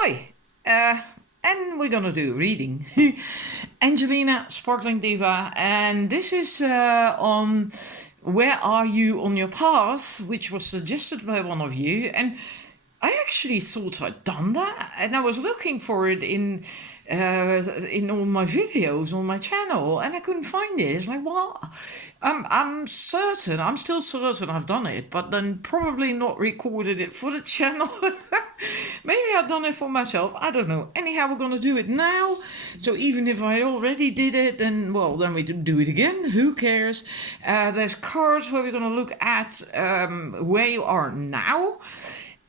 Hi, and we're gonna do a reading. Angelina, Sparkling Diva, and this is on Where Are You on Your Path, which was suggested by one of you, and I actually thought I'd done that, and I was looking for it in all my videos on my channel, and I couldn't find it. It's like, what? I'm certain, I'm still certain I've done it, but then probably not recorded it for the channel. Maybe I've done it for myself. I don't know. Anyhow, we're gonna do it now. So even if I already did it, then well, then we do it again. Who cares? There's cards where we're gonna look at where you are now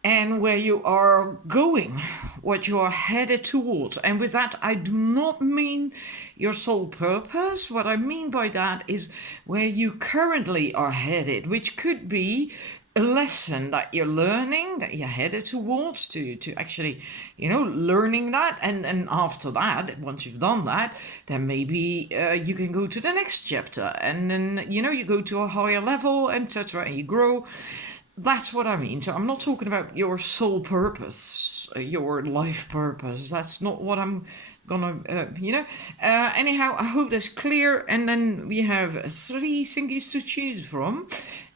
and where you are going, what you are headed towards. And with that, I do not mean your sole purpose. What I mean by that is where you currently are headed, which could be a lesson that you're learning, that you're headed towards, to actually, learning that. And after that, once you've done that, then maybe you can go to the next chapter. And then, you go to a higher level, etc. and you grow. That's what I mean. So I'm not talking about your sole purpose, your life purpose. That's not what I'm gonna, Anyhow, I hope that's clear. And then we have 3 thingies to choose from.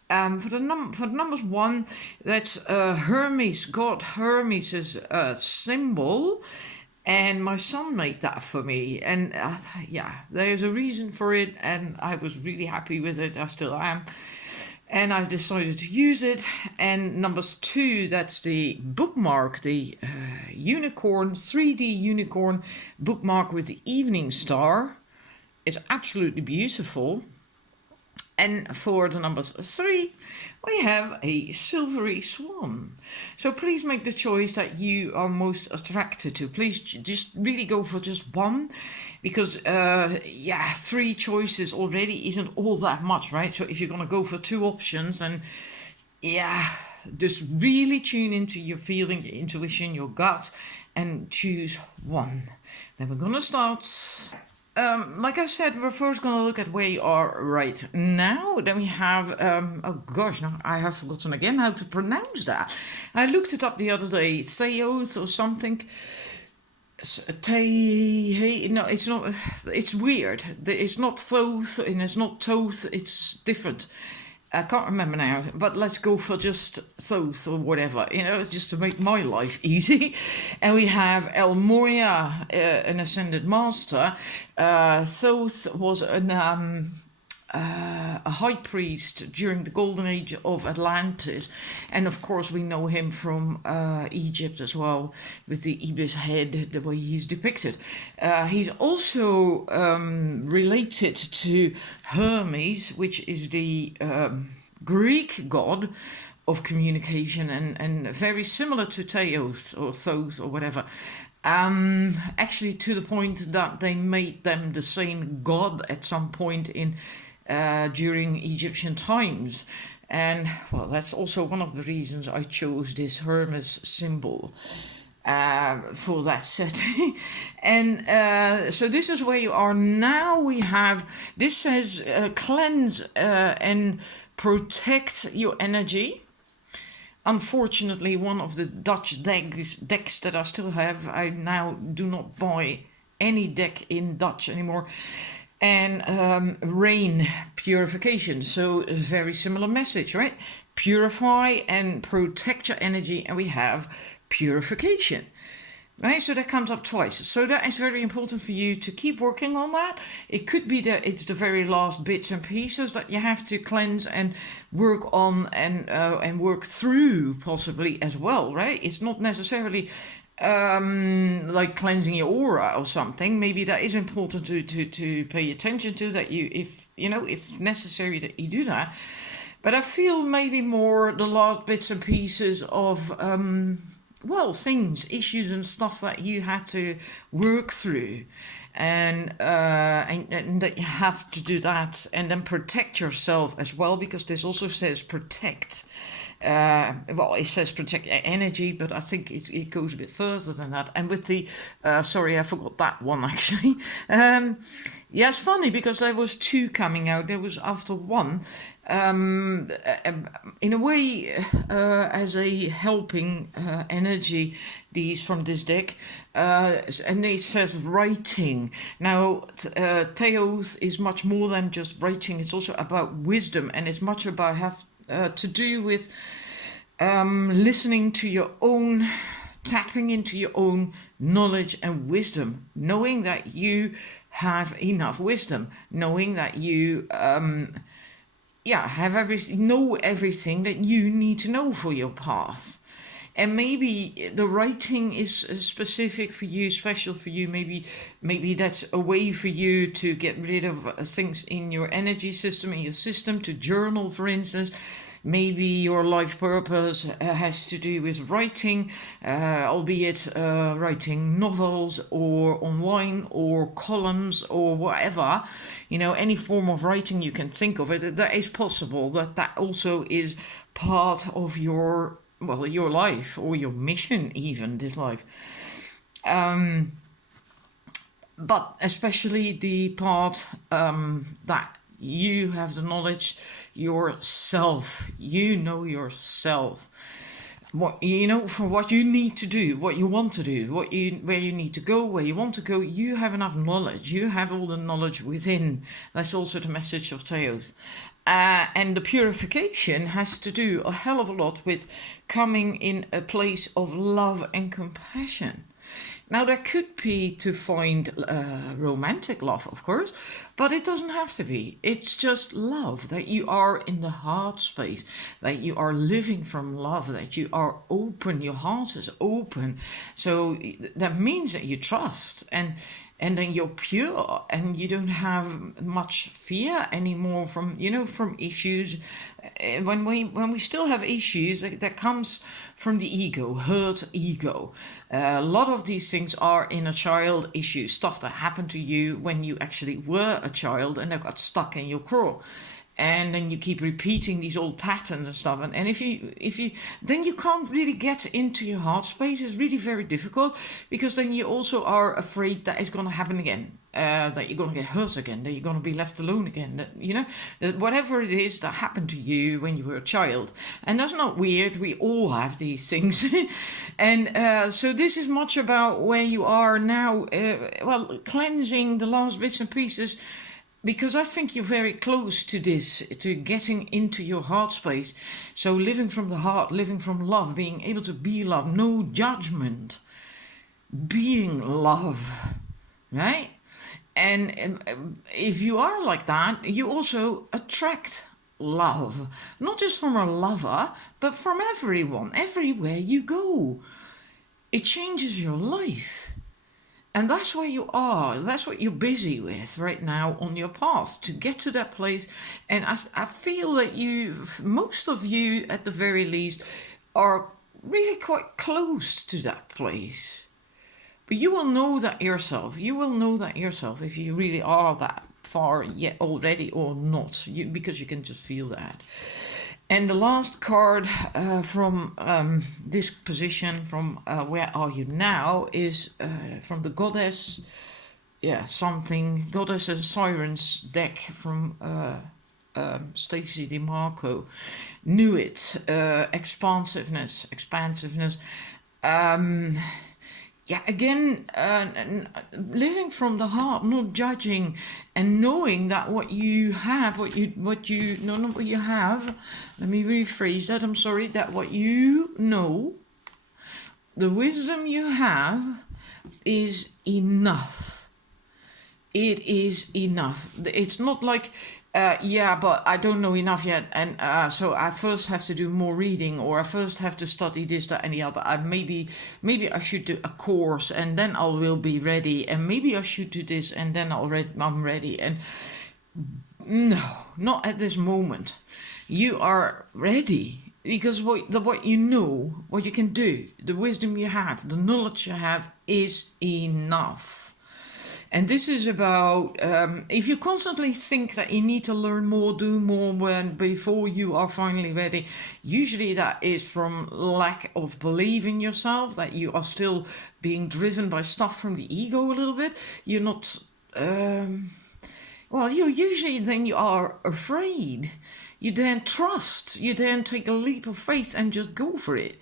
For the numbers 1, that's Hermes, God Hermes' symbol. And my son made that for me. And there's a reason for it. And I was really happy with it. I still am. And I decided to use it. And numbers 2, that's the bookmark, the unicorn, 3D unicorn bookmark with the evening star. It's absolutely beautiful. And for the numbers 3, we have a silvery swan. So please make the choice that you are most attracted to. Please just really go for just one, because 3 choices already isn't all that much, right? So if you're gonna go for 2 options, then just really tune into your feeling, your intuition, your gut, and choose one. Then we're gonna start. Like I said, we're first going to look at where you are right now. Then we have, now I have forgotten again how to pronounce that. I looked it up the other day, Theoth or something. No, it's not, it's weird. It's not Thoth and it's not Toth, it's different. I can't remember now, but let's go for just Thoth or whatever, just to make my life easy. And we have El Moria, an Ascended Master. Thoth was a high priest during the Golden Age of Atlantis. And of course, we know him from Egypt as well, with the ibis head, the way he's depicted. He's also related to Hermes, which is the Greek god of communication, and very similar to Theos or Thoth or whatever. Actually, to the point that they made them the same god at some point during Egyptian times. And well, that's also one of the reasons I chose this Hermes symbol for that setting. And so this is where you are now. We have, this says cleanse and protect your energy. Unfortunately, one of the Dutch decks that I still have, I now do not buy any deck in Dutch anymore. And rain purification. So a very similar message, right? Purify and protect your energy, and we have purification. Right, so that comes up twice. So that is very important for you to keep working on that. It could be that it's the very last bits and pieces that you have to cleanse and work on and work through possibly as well, right? It's not necessarily like cleansing your aura or something. Maybe that is important to pay attention to, that you, if necessary, that you do that. But I feel maybe more the last bits and pieces of things, issues and stuff that you had to work through, and that you have to do that, and then protect yourself as well, because this also says protect. well, it says protect energy, but I think it goes a bit further than that. And with the, sorry, I forgot that one actually. Yeah, it's funny because there was two coming out. There was after one. In a way, as a helping energy, these from this deck, and it says writing. Now, Theos is much more than just writing. It's also about wisdom, and it's much about to do with listening to your own, tapping into your own knowledge and wisdom, knowing that you have enough wisdom, knowing that you have know everything that you need to know for your path. And maybe the writing is specific for you, special for you. Maybe that's a way for you to get rid of things in your energy system, in your system, to journal, for instance. Maybe your life purpose has to do with writing, albeit writing novels or online or columns or whatever. You know, any form of writing you can think of it. That is possible. That also is part of your life or your mission, even this life. But especially the part that you have the knowledge yourself. You know yourself. What you know for what you need to do, what you want to do, where you need to go, where you want to go. You have enough knowledge. You have all the knowledge within. That's also the message of Theos. And the purification has to do a hell of a lot with coming in a place of love and compassion. Now, that could be to find romantic love, of course, but it doesn't have to be. It's just love, that you are in the heart space, that you are living from love, that you are open, your heart is open. So that means that you trust and then you're pure and you don't have much fear anymore from issues. When we still have issues, that comes from the ego, hurt ego. A lot of these things are inner child issues, stuff that happened to you when you actually were a child and they got stuck in your craw. And then you keep repeating these old patterns and stuff, and if you then you can't really get into your heart space. It's really very difficult, because then you also are afraid that it's going to happen again, that you're going to get hurt again, that you're going to be left alone again, that whatever it is that happened to you when you were a child. And that's not weird, we all have these things. And so this is much about where you are now, cleansing the last bits and pieces. Because I think you're very close to this, to getting into your heart space. So living from the heart, living from love, being able to be love, no judgment, being love, right? And if you are like that, you also attract love. Not just from a lover, but from everyone, everywhere you go. It changes your life. And that's where you are. That's what you're busy with right now on your path to get to that place. And I feel that most of you at the very least, are really quite close to that place. But you will know that yourself. You will know that yourself if you really are that far yet already or not. Because you can just feel that. And the last card from this position, from Where Are You Now, is from the Goddess, Goddess and Sirens deck from Stacey DeMarco. Knew it, expansiveness. Again, living from the heart, not judging, and knowing that what you have, not what you have. Let me rephrase that. I'm sorry. That what you know, the wisdom you have, is enough. It is enough. It's not like, but I don't know enough yet, and so I first have to do more reading, or I first have to study this, that, and the other. Maybe I should do a course, and then I will be ready, and maybe I should do this, and then I'm ready. And no, not at this moment. You are ready, because what you know, what you can do, the wisdom you have, the knowledge you have is enough. And this is about if you constantly think that you need to learn more, do more before you are finally ready, usually that is from lack of belief in yourself, that you are still being driven by stuff from the ego a little bit. You're not, well, you are afraid. You then trust, you then take a leap of faith and just go for it.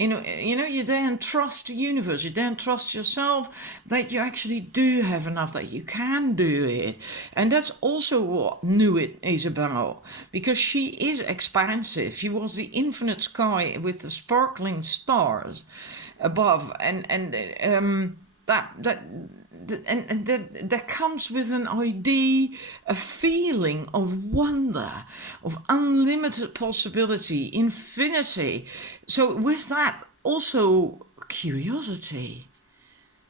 You then trust the universe, you then trust yourself that you actually do have enough, that you can do it. And that's also what Knew It is about, because she is expansive. She was the infinite sky with the sparkling stars above, that comes with an idea, a feeling of wonder, of unlimited possibility, infinity. So with that also curiosity,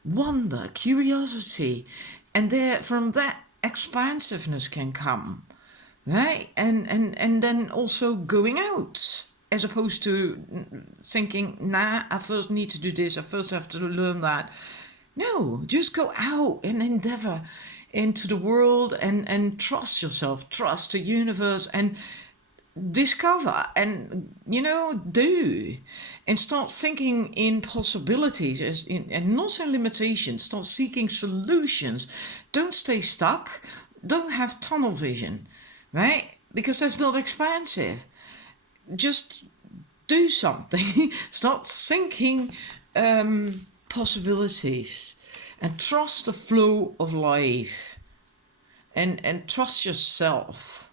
wonder, curiosity, and there from that expansiveness can come, right? And then also going out, as opposed to thinking, nah, I first need to do this, I first have to learn that. No, just go out and endeavor into the world and trust yourself, trust the universe, and discover and do, and start thinking in possibilities and not in limitations. Start seeking solutions. Don't stay stuck. Don't have tunnel vision, right? Because that's not expansive. Just do something. Start thinking possibilities, and trust the flow of life, and trust yourself.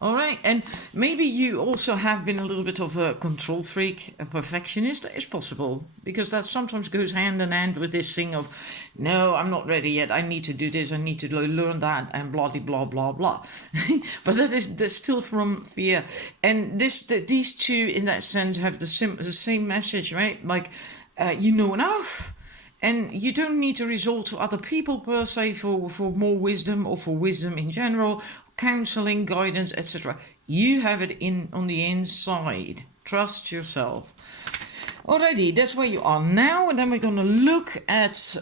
All right, and maybe you also have been a little bit of a control freak, a perfectionist. That is possible, because that sometimes goes hand in hand with this thing of, no, I'm not ready yet, I need to do this, I need to learn that, and blah blah blah blah. But that's still from fear. And these two in that sense have the same message, right? Like, you know enough, and you don't need to resort to other people per se for more wisdom, or for wisdom in general, counseling, guidance, etc. You have it on the inside. Trust yourself. Alrighty, that's where you are now, and then we're gonna look at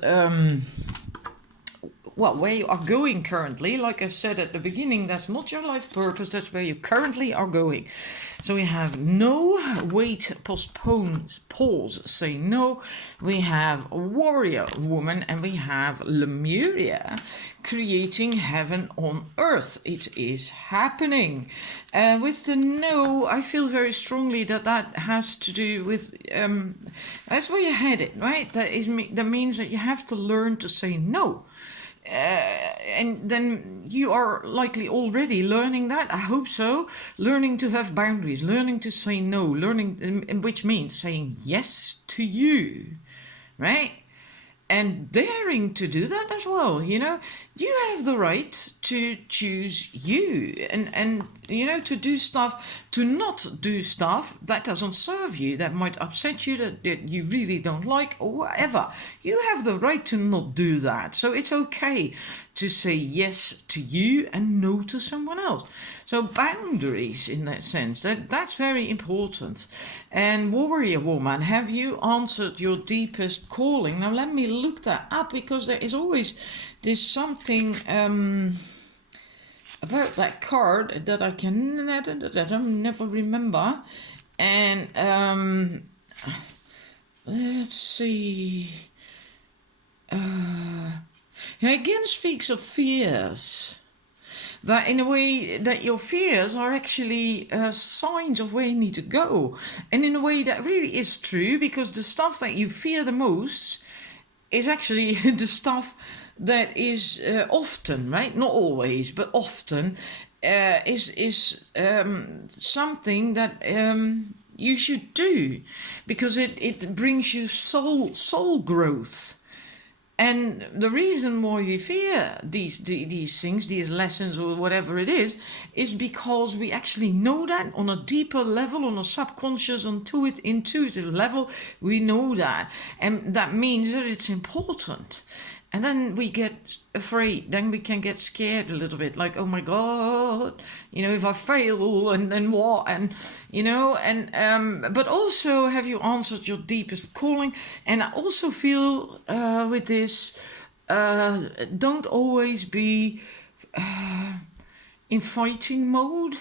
where you are going currently. Like I said at the beginning, that's not your life purpose, that's where you currently are going. So we have no, wait, postpone, pause, say no. We have warrior woman, and we have Lemuria, creating heaven on earth. It is happening. With the no, I feel very strongly that has to do with, that's where you're headed, right? That means that you have to learn to say no. And then you are likely already learning that, I hope so, learning to have boundaries, learning to say no, learning, which means saying yes to you, right? And daring to do that as well. You have the right to choose you, and to do stuff, to not do stuff that doesn't serve you, that might upset you, that you really don't like, or whatever. You have the right to not do that. So it's okay to say yes to you and no to someone else. So boundaries in that sense, that's very important. And warrior woman, have you answered your deepest calling? Now let me look that up, because there is always this something about that card that I can never remember. And let's see. It again speaks of fears. That in a way that your fears are actually signs of where you need to go. And in a way that really is true, because the stuff that you fear the most is actually the stuff that is often, right? Not always, but often is something that you should do, because it brings you soul growth. And the reason why we fear these things, these lessons or whatever it is because we actually know that on a deeper level, on a subconscious, intuitive level, we know that. And that means that it's important. And then we get afraid, then we can get scared a little bit, like, oh my God, if I fail, and then what, and, but also, have you answered your deepest calling? And I also feel with this, don't always be in fighting mode.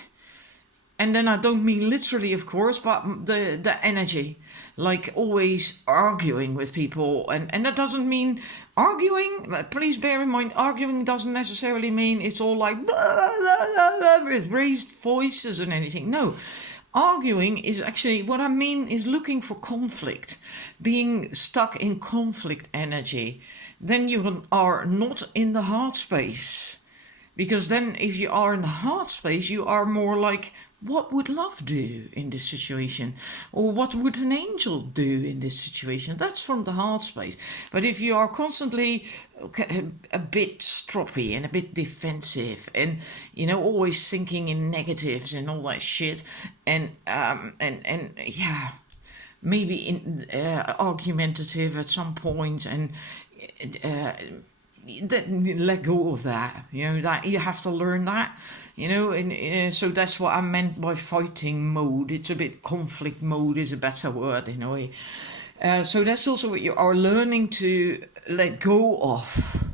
And then I don't mean literally, of course, but the energy, like always arguing with people. And that doesn't mean arguing. Please bear in mind, arguing doesn't necessarily mean it's all like blah, blah, blah, blah, with raised voices and anything. No. Arguing is actually, what I mean is looking for conflict, being stuck in conflict energy. Then you are not in the heart space. Because then if you are in the heart space, you are more like, what would love do in this situation? Or what would an angel do in this situation? That's from the heart space. But if you are constantly a bit stroppy and a bit defensive and, always thinking in negatives and all that shit, and yeah, maybe argumentative at some point, and let go of that. That you have to learn that. And so that's what I meant by fighting mode. It's a bit conflict mode is a better word in a way. So that's also what you are learning to let go of.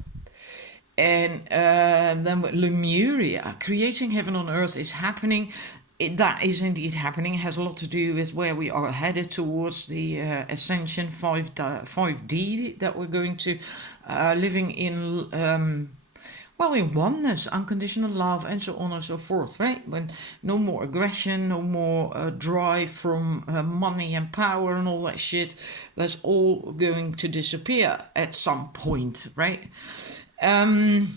And then with Lemuria, creating heaven on earth is happening. That is indeed happening. It has a lot to do with where we are headed towards the Ascension 5D that we're going to living in, in oneness, unconditional love, and so on and so forth, right? When no more aggression, no more drive from money and power and all that shit. That's all going to disappear at some point, right? And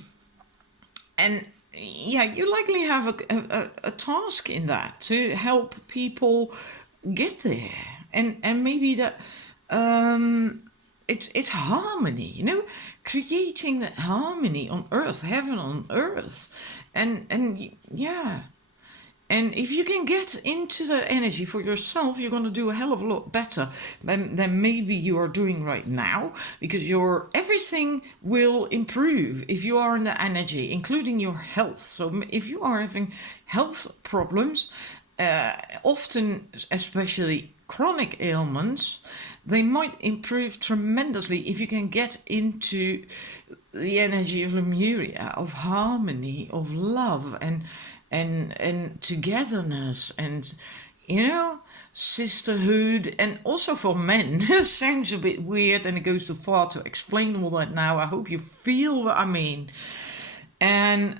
yeah, you likely have a task in that to help people get there, and maybe that it's harmony, creating that harmony on earth, heaven on earth, and yeah. And if you can get into that energy for yourself, you're going to do a hell of a lot better than maybe you are doing right now, because everything will improve if you are in the energy, including your health. So if you are having health problems, often, especially chronic ailments, they might improve tremendously if you can get into the energy of Lemuria, of harmony, of love, and togetherness, and sisterhood. And also for men, sounds a bit weird and it goes too far to explain all that now. I hope you feel what I mean. And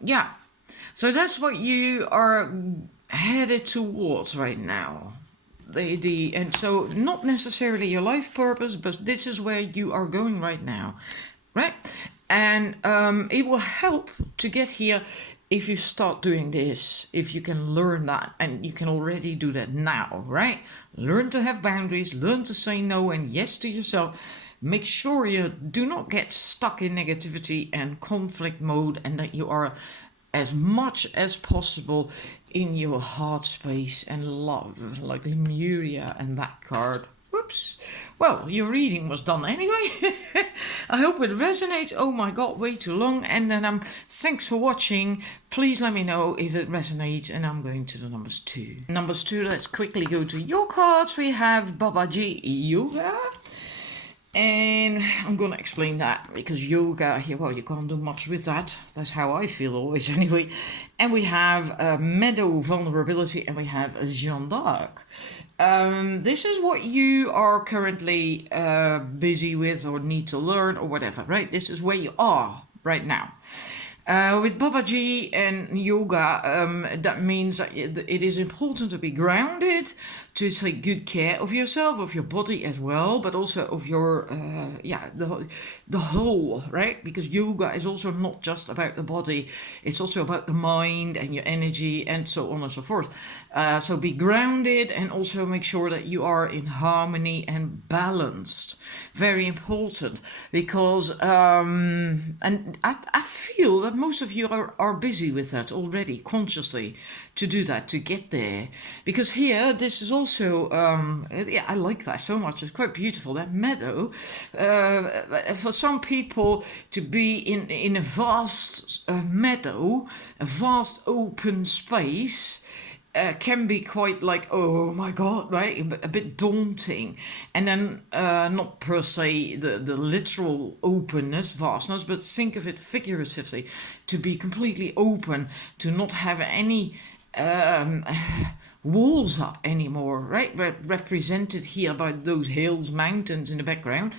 yeah, so that's what you are headed towards right now. And so not necessarily your life purpose, but this is where you are going right now, right? And it will help to get here if you start doing this, if you can learn that, and you can already do that now, right? Learn to have boundaries, learn to say no and yes to yourself. Make sure you do not get stuck in negativity and conflict mode, and that you are as much as possible in your heart space and love, like Lemuria and that card. Whoops. Well, your reading was done anyway. I hope it resonates. Oh my god, way too long. And then thanks for watching. Please let me know if it resonates. And I'm going to the numbers 2. Numbers 2, let's quickly go to your cards. We have Babaji Yoga. And I'm going to explain that, because yoga, well, you can't do much with that. That's how I feel always anyway. And we have Meadow Vulnerability, and we have Jeanne d'Arc. This is what you are currently busy with or need to learn or whatever, right? This is where you are right now. With Babaji and yoga, that means that it is important to be grounded, to take good care of yourself, of your body as well, but also of your, the whole, right? Because yoga is also not just about the body, it's also about the mind and your energy and so on and so forth. So be grounded, and also make sure that you are in harmony and balanced. Very important, because and I feel that most of you are busy with that already, consciously, to do that, to get there. Because here, this is also, I like that so much, it's quite beautiful, that meadow. For some people, to be in a vast meadow, a vast open space, can be quite like, oh my god, right, a bit daunting. And then not per se the literal openness, vastness, but think of it figuratively, to be completely open, to not have any walls up anymore, right, represented here by those hills, mountains in the background.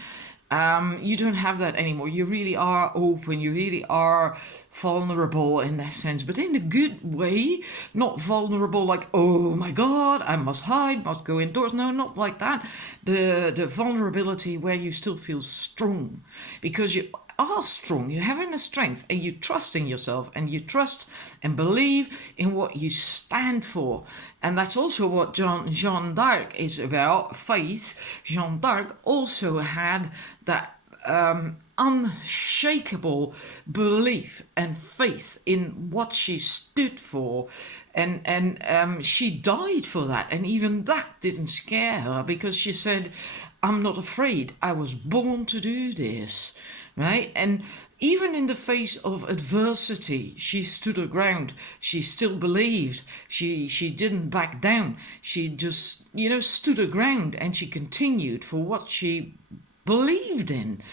You don't have that anymore. You really are open. You really are vulnerable in that sense, but in a good way. Not vulnerable like, oh my god, I must hide, must go indoors. No, not like that. The vulnerability where you still feel strong, because you are strong. You have inner strength, and you trust in yourself, and you trust and believe in what you stand for. And that's also what Jeanne d'Arc is about, faith. Jeanne d'Arc also had that unshakable belief and faith in what she stood for, and she died for that, and even that didn't scare her, because she said, I'm not afraid, I was born to do this, right? And even in the face of adversity, she stood her ground. She still believed. She didn't back down. She just, stood her ground, and she continued for what she believed in.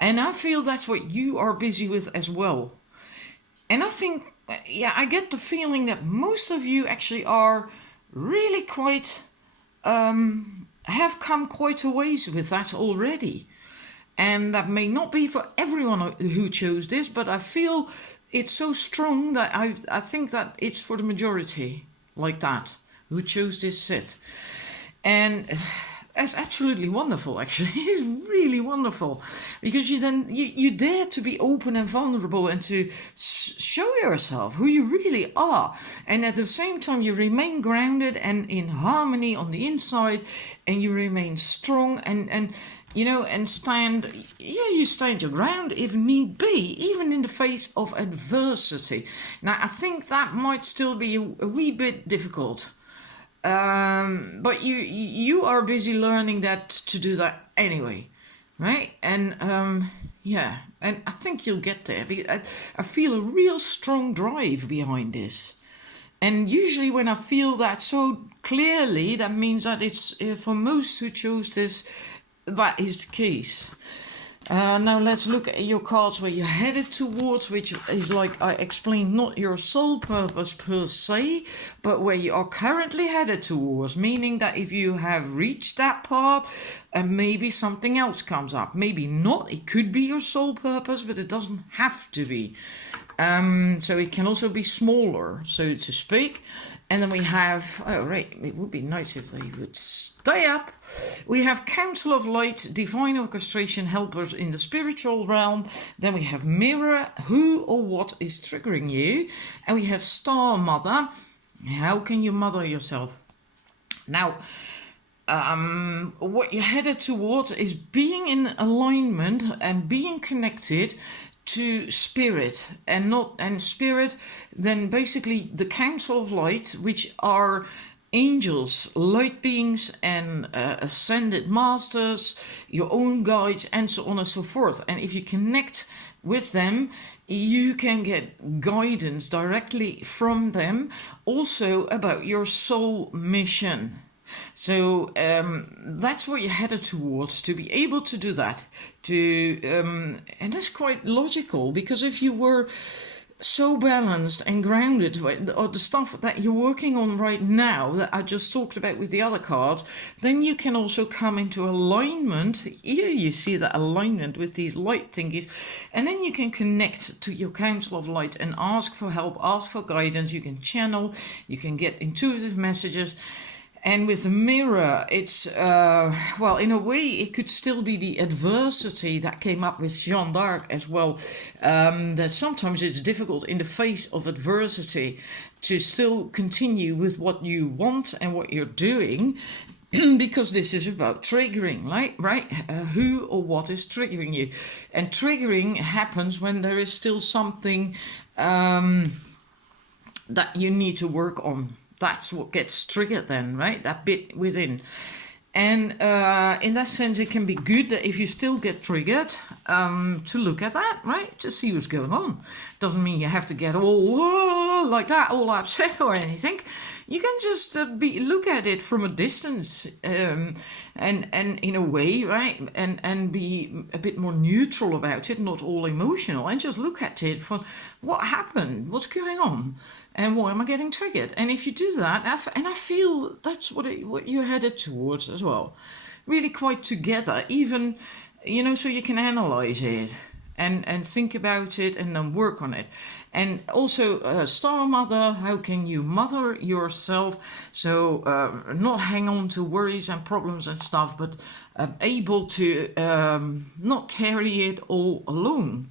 And I feel that's what you are busy with as well. And I think, I get the feeling that most of you actually are really quite, have come quite a ways with that already. And that may not be for everyone who chose this, but I feel it's so strong that I think that it's for the majority like that who chose this set. And that's absolutely wonderful, actually. It's really wonderful, because you dare to be open and vulnerable, and to show yourself who you really are, and at the same time you remain grounded and in harmony on the inside, and you remain strong and stand. You stand your ground if need be, even in the face of adversity. Now, I think that might still be a wee bit difficult. But you are busy learning that to do that anyway, right? And and I think you'll get there, because I feel a real strong drive behind this. And usually when I feel that so clearly, that means that it's for most who chose this, that is the case. Now let's look at your cards where you're headed towards, which is, like I explained, not your soul purpose per se, but where you are currently headed towards, meaning that if you have reached that part, and maybe something else comes up, maybe not, it could be your soul purpose, but it doesn't have to be. So it can also be smaller, so to speak. And then we have, it would be nice if they would stay up. We have Council of Light, Divine Orchestration, Helpers in the Spiritual Realm. Then we have Mirror, Who or What is Triggering You. And we have Star Mother, How Can You Mother Yourself? Now, what you're headed towards is being in alignment and being connected to spirit, and spirit, then basically the Council of Light, which are angels, light beings, and ascended masters, your own guides, and so on and so forth. And if you connect with them, you can get guidance directly from them, also about your soul mission. So that's what you're headed towards, to be able to do that. And that's quite logical, because if you were so balanced and grounded, or the stuff that you're working on right now that I just talked about with the other cards, then you can also come into alignment. Here you see that alignment with these light thingies, and then you can connect to your Council of Light and ask for help, ask for guidance. You can channel, you can get intuitive messages. And with the Mirror, it's, in a way, it could still be the adversity that came up with Jeanne d'Arc as well. That sometimes it's difficult in the face of adversity to still continue with what you want and what you're doing, because this is about triggering, right? Who or what is triggering you? And triggering happens when there is still something that you need to work on. That's what gets triggered then, right? That bit within. And in that sense, it can be good that if you still get triggered, to look at that, right? To see what's going on. Doesn't mean you have to get all whoa, like that, all upset or anything. You can just look at it from a distance, and in a way, right? And be a bit more neutral about it, not all emotional, and just look at it for what happened, what's going on, and why am I getting triggered? And if you do that, I feel that's what you're headed towards as well. Really quite together, even, so you can analyze it and think about it and then work on it. And also, star mother, how can you mother yourself? So not hang on to worries and problems and stuff, but able to not carry it all alone.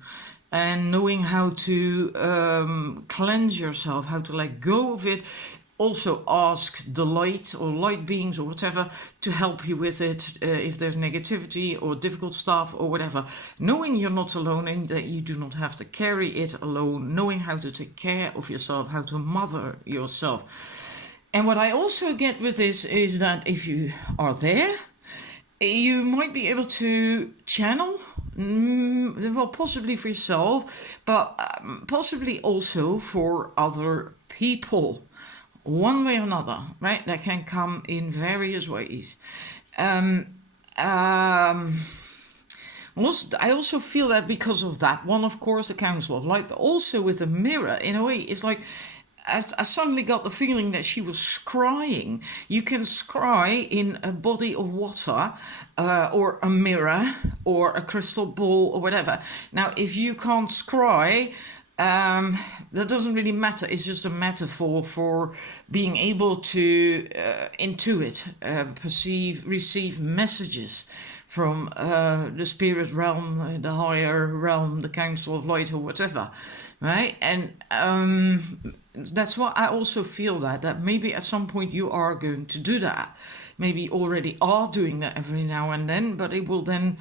And knowing how to cleanse yourself, how to let go of it. Also ask the light or light beings or whatever to help you with it if there's negativity or difficult stuff or whatever. Knowing you're not alone and that you do not have to carry it alone. Knowing how to take care of yourself, how to mother yourself. And what I also get with this is that if you are there, you might be able to channel, well, possibly for yourself, but possibly also for other people. One way or another, right? That can come in various ways. I also feel that because of that one, of course, the Council of Light, but also with the mirror, in a way, it's like I suddenly got the feeling that she was scrying. You can scry in a body of water, or a mirror, or a crystal ball, or whatever. Now, if you can't scry, that doesn't really matter. It's just a metaphor for being able to intuit, perceive, receive messages from the spirit realm, the higher realm, the Council of Light, or whatever, right? And that's why I also feel that maybe at some point you are going to do that. Maybe already are doing that every now and then, but it will then,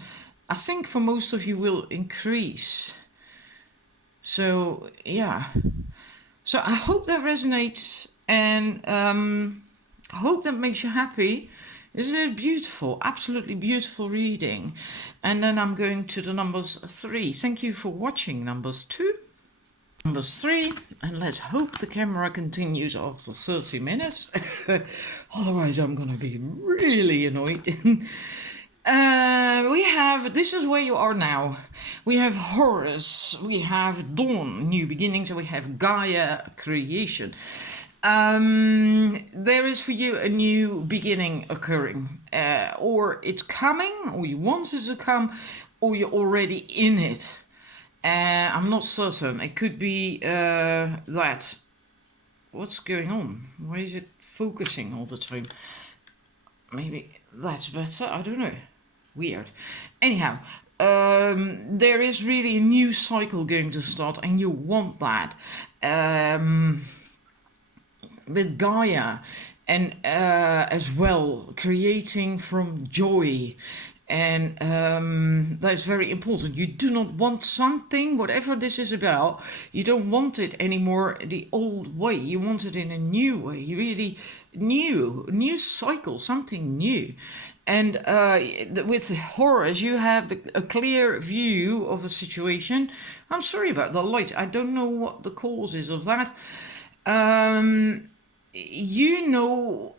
I think for most of you, will increase. So, yeah. So I hope that resonates, and I hope that makes you happy. This is beautiful, absolutely beautiful reading. And then I'm going to the numbers 3. Thank you for watching numbers 2. Numbers 3, and let's hope the camera continues after 30 minutes. Otherwise I'm going to be really annoyed. We have, this is where you are now. We have Horus, we have Dawn, new beginnings, and we have Gaia, creation. There is for you a new beginning occurring, or it's coming, or you want it to come, or you're already in it. I'm not certain. It could be that. What's going on? Why is it focusing all the time? Maybe that's better. I don't know. Weird. Anyhow, there is really a new cycle going to start, and you want that. With Gaia, and as well, creating from joy. And that's very important. You do not want something, whatever this is about, you don't want it anymore the old way. You want it in a new way. You really new cycle, something new. And with Horus, you have a clear view of a situation. I'm sorry about the light. I don't know what the cause is of that. You know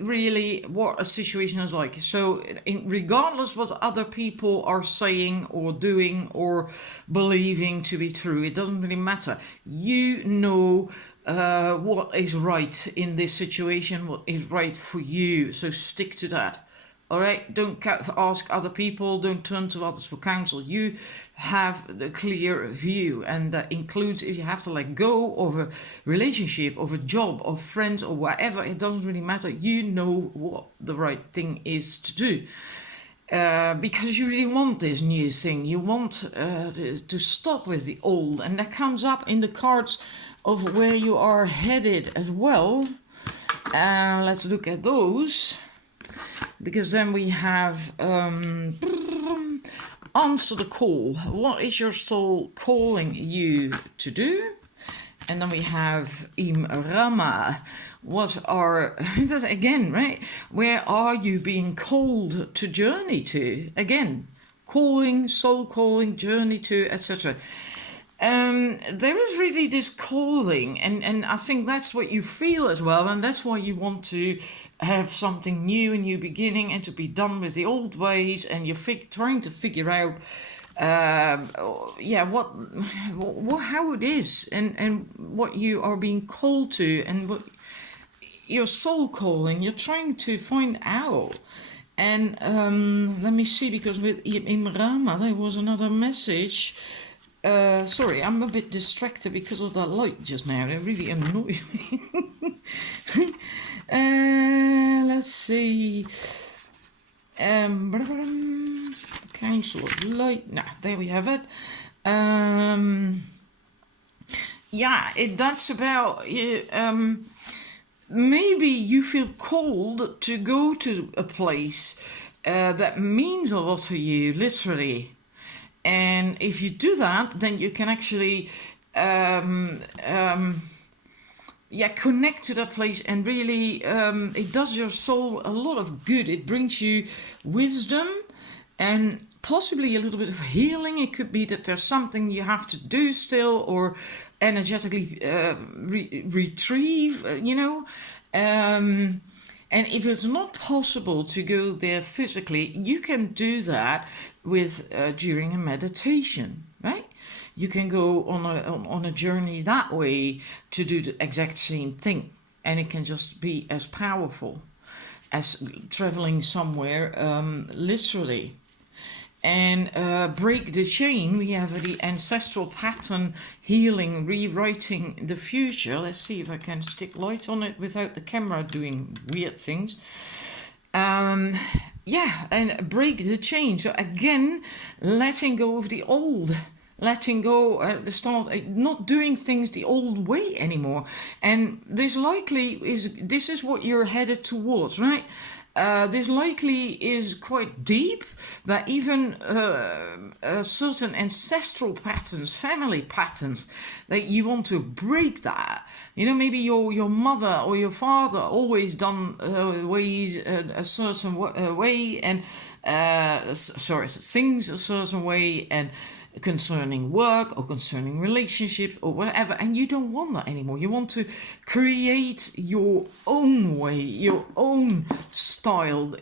really what a situation is like. So regardless what other people are saying or doing or believing to be true, it doesn't really matter. You know what is right in this situation, what is right for you. So stick to that. All right, don't ask other people, don't turn to others for counsel. You have the clear view, and that includes if you have to let go of a relationship, of a job, of friends, or whatever, it doesn't really matter. You know what the right thing is to do. Because you really want this new thing. You want to stop with the old, and that comes up in the cards of where you are headed as well. Let's look at those. Because then we have answer the call. What is your soul calling you to do? And then we have Im Rama. What are, again, right? Where are you being called to journey to? Again, calling, soul calling, journey to, etc. There is really this calling, and I think that's what you feel as well, and that's why you want to have something new, a new beginning, and to be done with the old ways, and you're trying to figure out, what how it is, and what you are being called to, and what your soul calling. You're trying to find out. And let me see, because with Imrama there was another message. Sorry, I'm a bit distracted because of that light just now. It really annoys me. Let's see. Council of Light. Nah, there we have it. That's about. Maybe you feel called to go to a place that means a lot to you, literally. And if you do that, then you can actually connect to that place, and really it does your soul a lot of good. It brings you wisdom and possibly a little bit of healing. It could be that there's something you have to do still, or energetically retrieve, and if it's not possible to go there physically, you can do that with during a meditation, right? You can go on a journey that way to do the exact same thing, and it can just be as powerful as traveling somewhere, literally. And break the chain, we have the ancestral pattern healing, rewriting the future. Let's see if I can stick light on it without the camera doing weird things. And break the chain. So again, letting go of the old, letting go not doing things the old way anymore. And this is what you're headed towards, right? This likely is quite deep, that even certain ancestral patterns, family patterns, that you want to break that. Maybe your mother or your father always done ways a certain way, and things a certain way, and concerning work or concerning relationships or whatever, and you don't want that anymore. You want to create your own way, your own style,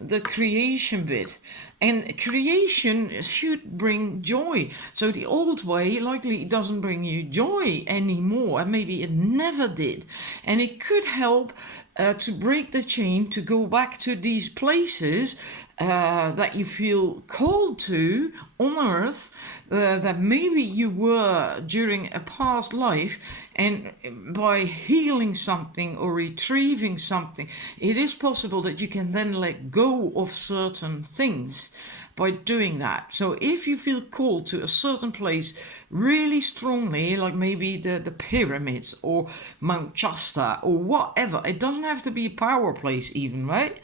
the creation bit. And creation should bring joy. So the old way likely doesn't bring you joy anymore, and maybe it never did. And it could help to break the chain, to go back to these places that you feel called to on earth, that maybe you were during a past life, and by healing something or retrieving something, it is possible that you can then let go of certain things by doing that. So if you feel called to a certain place really strongly, like maybe the pyramids or Mount Shasta or whatever, it doesn't have to be a power place even, right?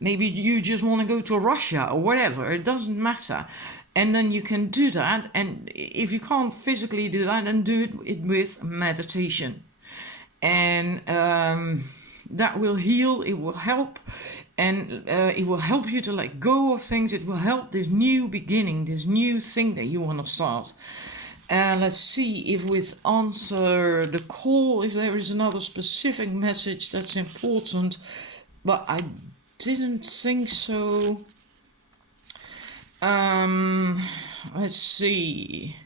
Maybe you just want to go to Russia or whatever, it doesn't matter. And then you can do that. And if you can't physically do that, then do it with meditation. And that will heal, it will help. And it will help you to let go of things. It will help this new beginning, this new thing that you want to start. Let's see if with answer the call, if there is another specific message that's important. But I didn't think so. Let's see.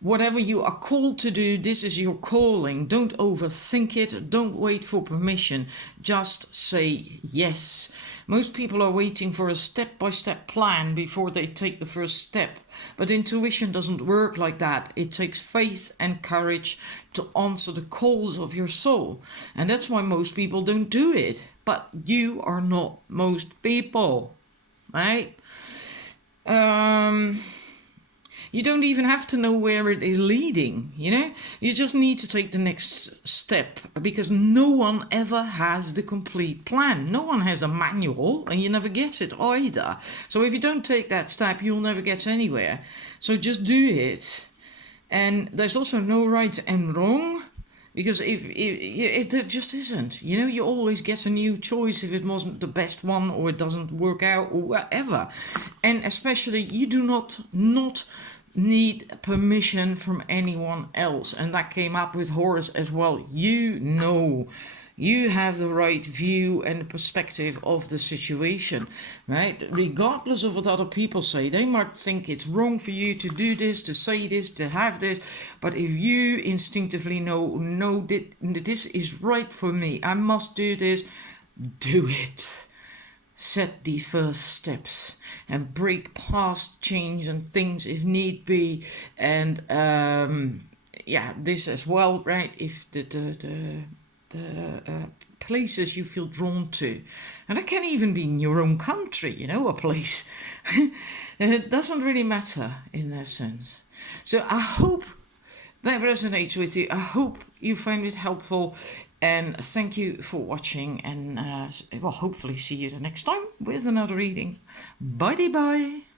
Whatever you are called to do, this is your calling. Don't overthink it. Don't wait for permission. Just say yes. Most people are waiting for a step-by-step plan before they take the first step. But intuition doesn't work like that. It takes faith and courage to answer the calls of your soul. And that's why most people don't do it. But you are not most people, right? You don't even have to know where it is leading, You just need to take the next step, because no one ever has the complete plan. No one has a manual, and you never get it either. So if you don't take that step, you'll never get anywhere. So just do it. And there's also no right and wrong. Because if it just isn't, you know, you always get a new choice if it wasn't the best one or it doesn't work out or whatever. And especially, you do not need permission from anyone else. And that came up with Horace as well. You know, you have the right view and perspective of the situation, right? Regardless of what other people say, they might think it's wrong for you to do this, to say this, to have this. But if you instinctively know, no, this is right for me, I must do this, do it. Set the first steps and break past change and things if need be. And yeah, this as well, right? If the places you feel drawn to, and that can even be in your own country, you know, a place. It doesn't really matter in that sense. So I hope that resonates with you. I hope you find it helpful, and thank you for watching, and well, hopefully see you the next time with another reading. Bye bye.